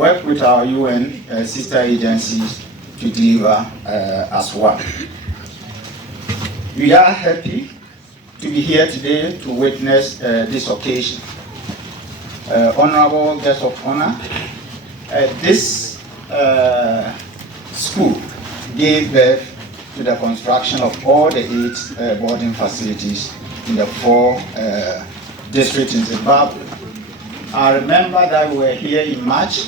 work with our UN sister agencies to deliver as one. We are happy to be here today to witness this occasion. Honorable guests of honor, this school gave birth to the construction of all the 8 boarding facilities in the 4 districts in Zimbabwe. I remember that we were here in March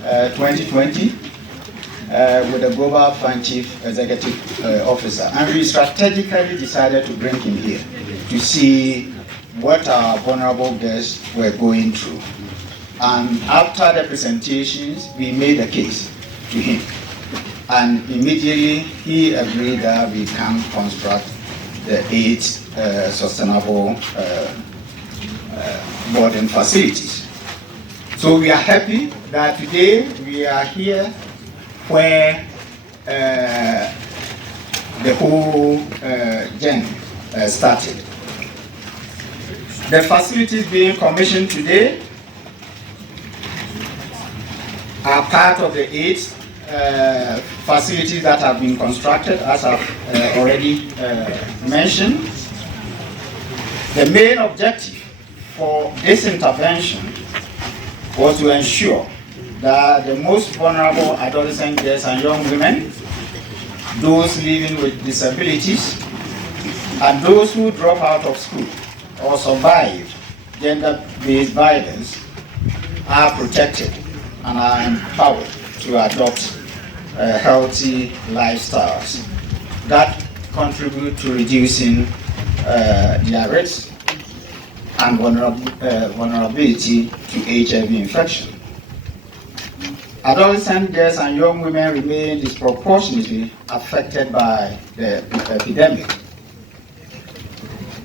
2020 with the Global Fund Chief Executive Officer, and we strategically decided to bring him here to see what our vulnerable guests were going through. And after the presentations, we made a case to him. And immediately he agreed that we can construct the 8 sustainable boarding facilities. So we are happy that today we are here where the whole journey started. The facilities being commissioned today are part of the 8 facilities that have been constructed, as I've already mentioned. The main objective for this intervention was to ensure that the most vulnerable adolescent girls and young women, those living with disabilities, and those who drop out of school or survive gender-based violence are protected and are empowered to adopt healthy lifestyles that contribute to reducing their risk and vulnerability to HIV infection. Adolescent girls and young women remain disproportionately affected by the epidemic.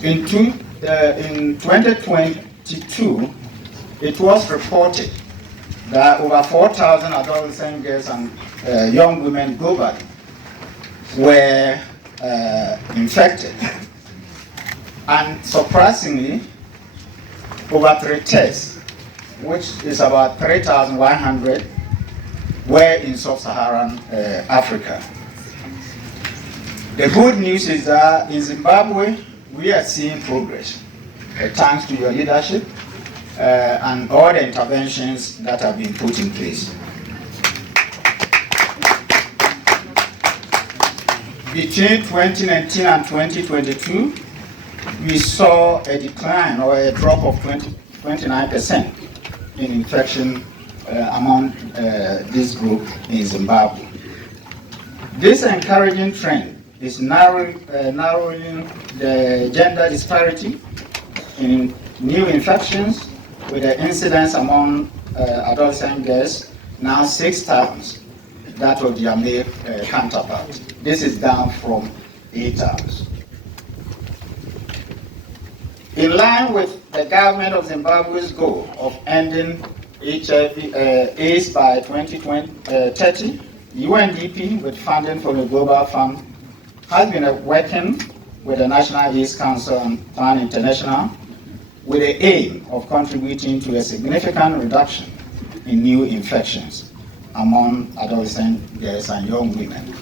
In 2022, it was reported that over 4,000 adolescent girls and young women globally were infected. And surprisingly, over 3 tests, which is about 3,100, were in sub-Saharan Africa. The good news is that in Zimbabwe, we are seeing progress, thanks to your leadership and all the interventions that have been put in place. Between 2019 and 2022, we saw a decline or a drop of 29% in infection among this group in Zimbabwe. This encouraging trend is narrowing the gender disparity in new infections, with the incidence among adolescent girls now 6 times that of their male counterparts. This is down from 8 times. In line with the government of Zimbabwe's goal of ending HIV/AIDS by 2030, UNDP, with funding from the Global Fund, has been working with the National AIDS Council and Plan International with the aim of contributing to a significant reduction in new infections among adolescent girls and young women.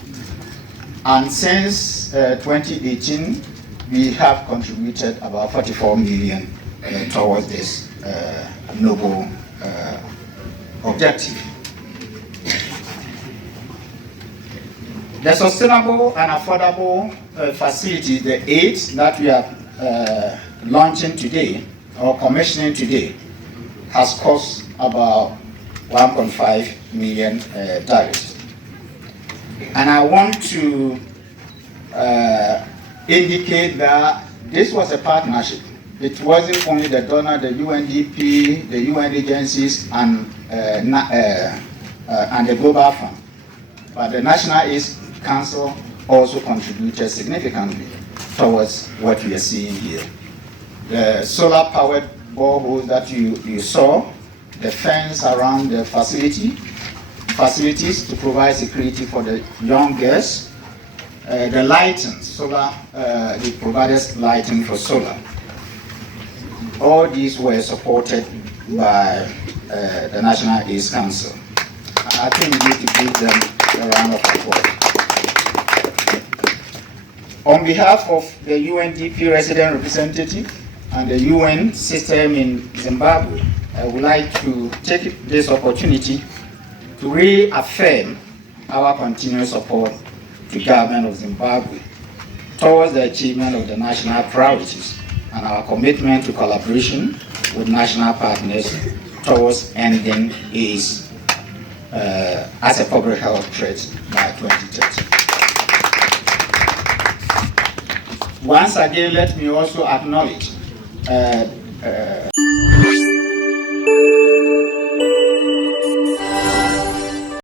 And since 2018, we have contributed about 44 million towards this noble objective. The sustainable and affordable facilities, the 8 that we are launching today or commissioning today, has cost about $1.5 million. And I want to indicate that this was a partnership. It wasn't only the donor, the UNDP, the UN agencies, and the Global Fund, but the National AIDS Council also contributed significantly towards what we are seeing here. The solar-powered boreholes that you saw, the fence around the facilities to provide security for the young girls, the lighting, solar, they provided lighting for solar. All these were supported by the National AIDS Council. I think we need to give them a round of applause. On behalf of the UNDP resident representative and the UN system in Zimbabwe, I would like to take this opportunity to reaffirm our continued support to the government of Zimbabwe towards the achievement of the national priorities and our commitment to collaboration with national partners towards ending AIDS as a public health threat by 2030. Once again, let me also acknowledge